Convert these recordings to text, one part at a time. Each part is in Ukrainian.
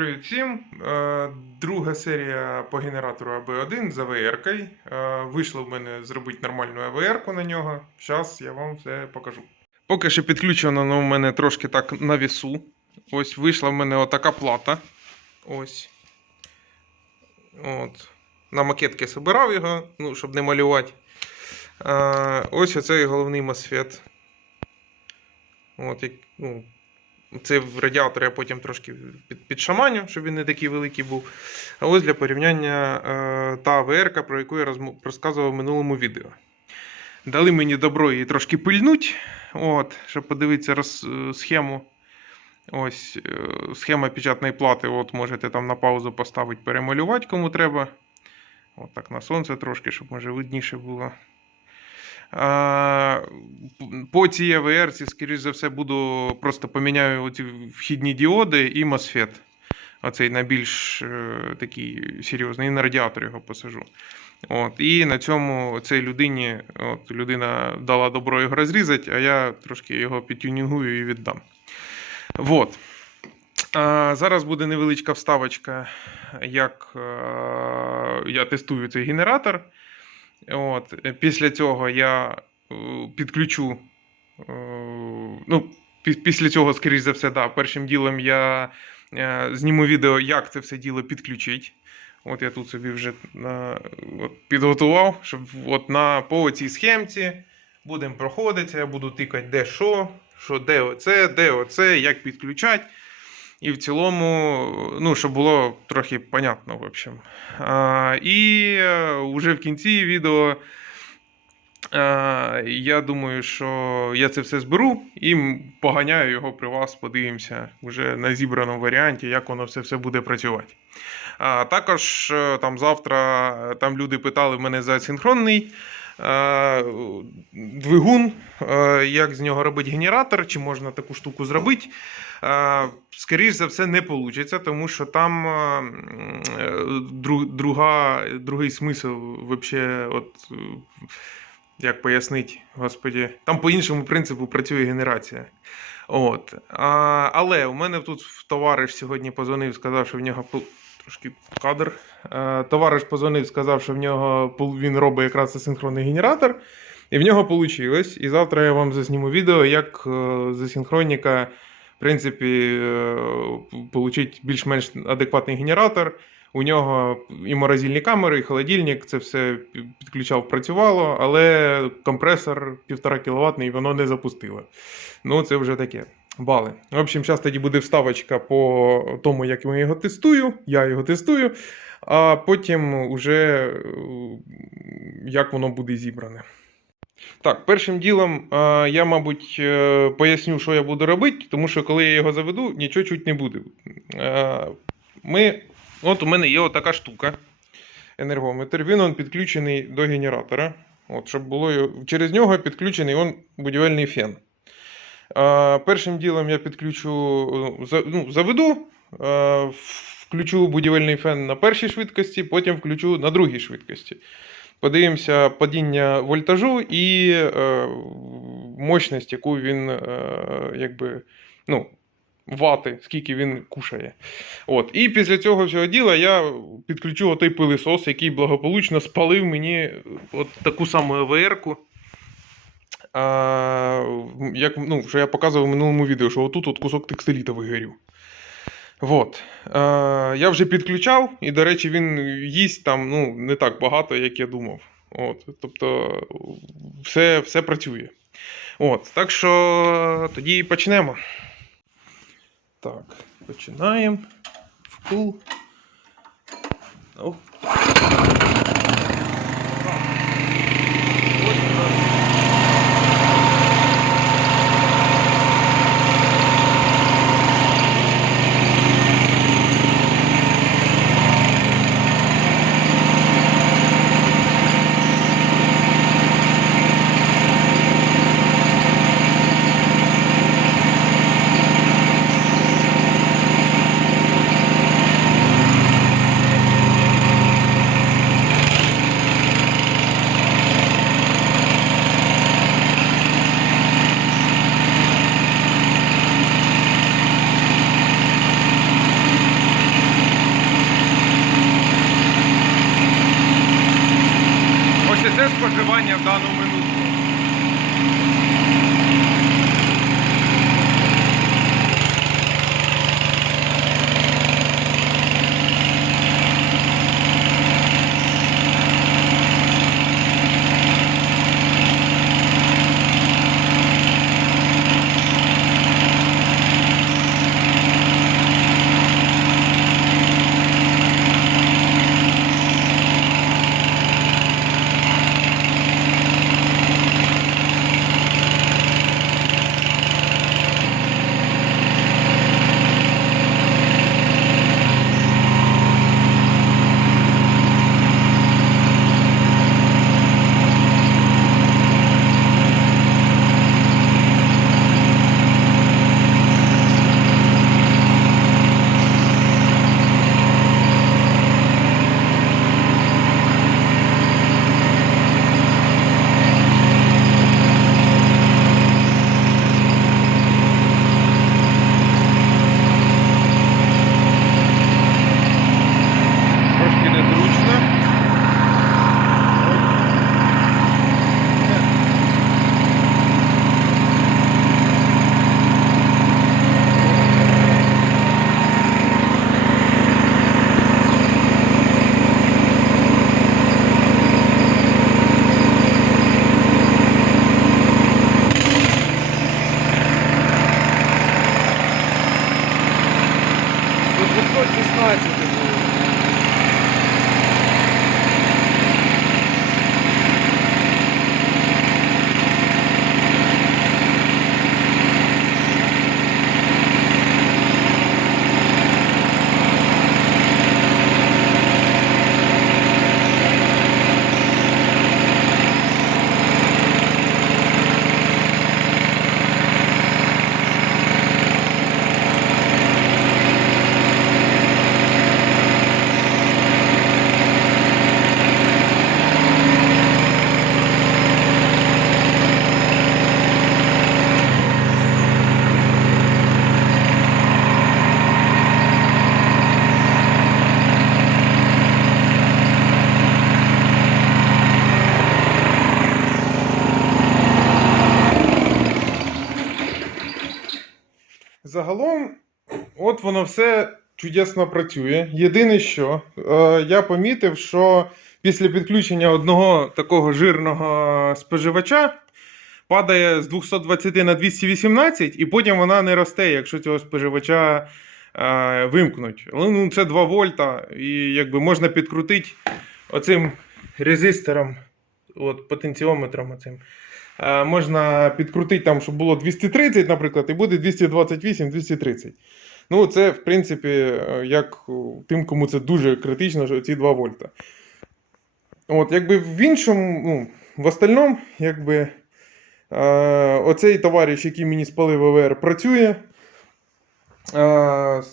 Привіт всім. Е, Друга серія по генератору АБ1 з АВР-кою. Е, Вийшло в мене зробити нормальну АВР-ку на нього. Зараз я вам все покажу. Поки що підключено воно в мене трошки так на вісу. Ось вийшла в мене отака плата. Ось. От. На макетки собирав його, ну, щоб не малювати. Е, Ось оцей головний MOSFET. От, ну, це в радіатор я потім трошки під, підшаманю, щоб він не такий великий був. А ось для порівняння е, та АВР, про яку я розказував в минулому відео. Дали мені добро її трошки пильнуть, от, щоб подивитися роз, е, схему. Ось е, схема печатної плати. От можете там на паузу поставити, перемалювати, кому треба. От так на сонце трошки, щоб може видніше було. По цій АВР, скоріш за все, буду просто поміняю оці вхідні діоди і MOSFET. Оцей на більш е, такий серйозний, і на радіатор його посажу. От, і на цьому цій людині, от, людина дала добро його розрізати, а я трошки його підтюнінгую і віддам. Вот. А, зараз буде невеличка вставочка, як е, я тестую цей генератор. От, після цього я е, підключу. е, Ну, пі- після цього, скоріш за все, да, першим ділом я е, зніму відео, як це все діло підключить. От я тут собі вже підготував, щоб от на по цій схемці будемо проходитися, я буду тикати, де що, що де оце, де оце, як підключати. І в цілому, ну, щоб було трохи понятно, в общем. А, і е, вже в кінці відео а, я думаю, що я це все зберу і поганяю його при вас, подивимося вже на зібраному варіанті, як воно все, все буде працювати. Також е, там завтра е, там люди питали мене за синхронний е, двигун, е, як з нього робити генератор, чи можна таку штуку зробити. Е, Скоріше за все, не вийде, тому що там е, е, друга, другий смисл вообще, от, е, як пояснити, господі, там по іншому принципу працює генерація. От. А, але у мене тут товариш сьогодні позвонив, сказав, що в нього трошки кадр. Е, товариш позвонив, сказав, що в нього він робить якраз асинхронний генератор. І в нього вийшло. І завтра я вам засніму відео, як е, з асинхроніка в принципі, отримати більш-менш адекватний генератор. У нього і морозильні камери, і холодильник, це все підключав, працювало, але компресор 1,5 кВт воно не запустило. Ну, це вже таке. Бали. В общем, зараз тоді буде вставочка по тому, як я його тестую. Я його тестую, а потім уже е, як воно буде зібране. Так, першим ділом е, я, мабуть, е, поясню, що я буду робити, тому що коли я його заведу, нічого чуть не буде. Ми, от у мене є отака штука. Енергометр. Він он підключений до генератора. От, щоб було через нього підключений он будівельний фен. Першим ділом я підключу, е, ну, заведу, е, включу будівельний фен на першій швидкості, потім включу на другій швидкості. Подивимося падіння вольтажу і е, мощність, яку він якби, ну, вати, скільки він кушає. От. І після цього всього діла я підключу отой пилисос, який благополучно спалив мені от таку саму ЕВР-ку. А, як, ну, що я показував в минулому відео, що отут от кусок текстиліта вигорів. Вот. Е, я вже підключав, і, до речі, він їсть там ну, не так багато, як я думав. От, тобто все, все працює. От, так що тоді почнемо. Так, починаємо. Вкл. Оп. Споживання в дану от воно все чудесно працює. Єдине, що е, я помітив, що після підключення одного такого жирного споживача падає з 220 на 218, і потім вона не росте, якщо цього споживача е, вимкнуть. Але, Ну, це 2 вольта, і якби можна підкрутити оцим резистором, от, потенціометром оцим. Е, можна підкрутити там, щоб було 230, наприклад, і буде 228-230. Ну, це, в принципі, е, як тим, кому це дуже критично, що ці 2 вольта. От, якби в іншому, ну, в остальному, якби е, оцей товариш, який мені спалив ОВР, працює.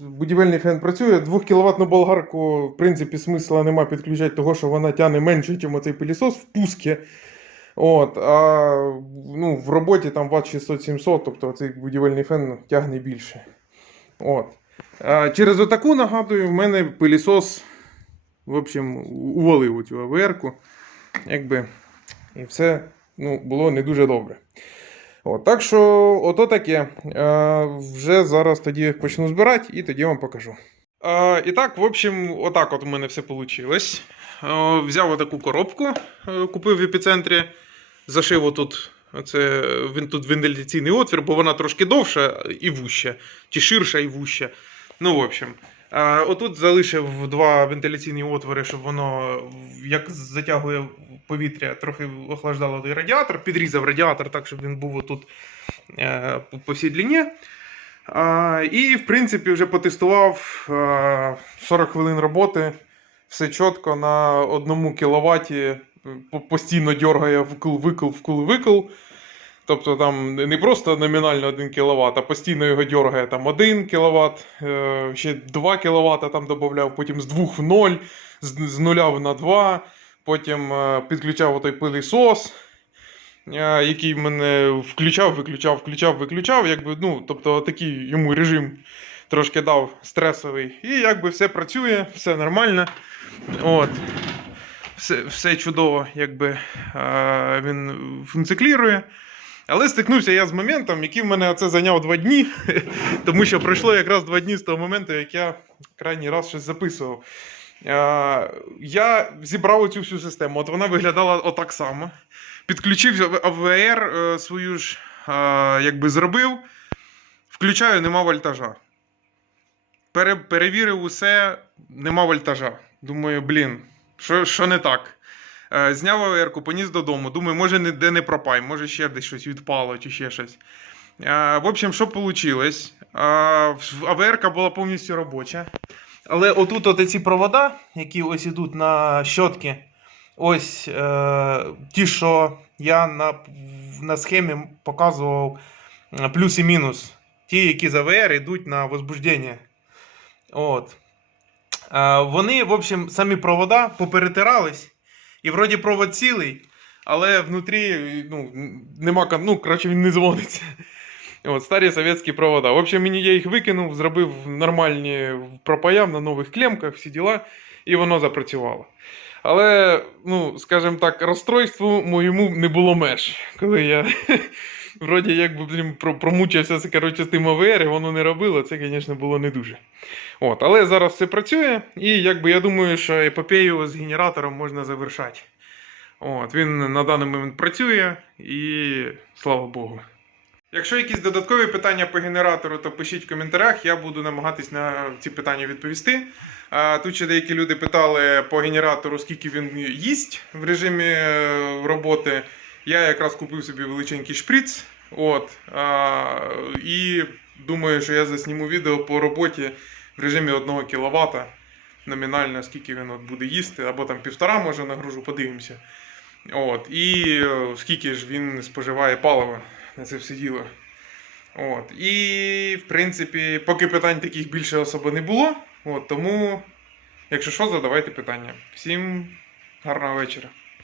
Будівельний фен працює. 2 кВт болгарку, в принципі, смисла нема підключати, того, що вона тягне менше, ніж оцей пилісос в пуске. От, а ну, в роботі там ватт 600-700, тобто цей будівельний фен тягне більше. От. А через отаку нагадую, в мене пилісос в общем, увалив цю АВР-ку. Якби, і все ну, було не дуже добре. От, так що, ото таке. Е, вже зараз тоді почну збирати і тоді вам покажу. Е, і так, в общем, отак от у мене все вийшло. Взяв отаку коробку, е, купив в епіцентрі, зашив отут. Оце він тут вентиляційний отвір, бо вона трошки довша і вуща, чи ширша і вуща. Ну, в общем. А, отут залишив два вентиляційні отвори, щоб воно як затягує повітря, трохи охлаждало той радіатор. Підрізав радіатор так, щоб він був отут е, по- всій длині. А, і, в принципі, вже потестував е, 40 хвилин роботи. Все чітко на одному по- постійно дергає вкл, викл, вкл, викл. Тобто там не просто номінально 1 кВт, а постійно його дергає там 1 кВт, е, ще 2 кВт там додавав, потім з 2 в 0, з, з 0 на 2, потім е, підключав отой пилисос, е, який мене включав, виключав, включав, виключав. Якби, ну, тобто такий йому режим трошки дав стресовий. І якби все працює, все нормально. От. Все, все чудово, якби е, він функціклірує. Але стикнувся я з моментом, який в мене оце зайняв два дні, тому що пройшло якраз два дні з того моменту, як я крайній раз щось записував. Я зібрав цю всю систему. От вона виглядала отак само. Підключив АВР е, свою ж, якби зробив. Включаю, нема вольтажа. Пере, перевірив усе, нема вольтажа. Думаю, блін, що, що не так? Е, зняв АВР-ку, поніс додому. Думаю, може ніде не пропай, може ще десь щось відпало чи ще щось. Е, в общем, що вийшло? АВР-ка була повністю робоча. Але отут от ці провода, які ось ідуть на щотки, ось е, ті, що я на, на схемі показував е, плюс і мінус. Ті, які з АВР йдуть на возбуждення. От. Вони, в общем, самі провода поперетирались. І вроді провод цілий, але внутрі ну, нема, ну, коротше, він не дзвониться. От, старі совєтські провода. В общем, мені я їх викинув, зробив нормальні пропаяв на нових клемках, всі діла, і воно запрацювало. Але, ну, скажімо так, розстройству моєму не було меж, коли я вроді якби блін, промучився з, коротше, з тим ОВР, і воно не робило, це, звісно, було не дуже. От, але зараз все працює, і якби я думаю, що епопею з генератором можна завершати. От, він на даний момент працює, і слава Богу. Якщо якісь додаткові питання по генератору, то пишіть в коментарях, я буду намагатись на ці питання відповісти. Тут ще деякі люди питали по генератору, скільки він їсть в режимі е, роботи. Я якраз купив собі величенький шприц. От, а, і думаю, що я засніму відео по роботі в режимі 1 кВт. Номінально, скільки він от буде їсти, або там півтора може нагружу, подивимося. От, і е, скільки ж він споживає палива на це все діло. От. І, в принципі, поки питань таких більше особо не було. От, тому, якщо що, задавайте питання. Всім гарного вечора.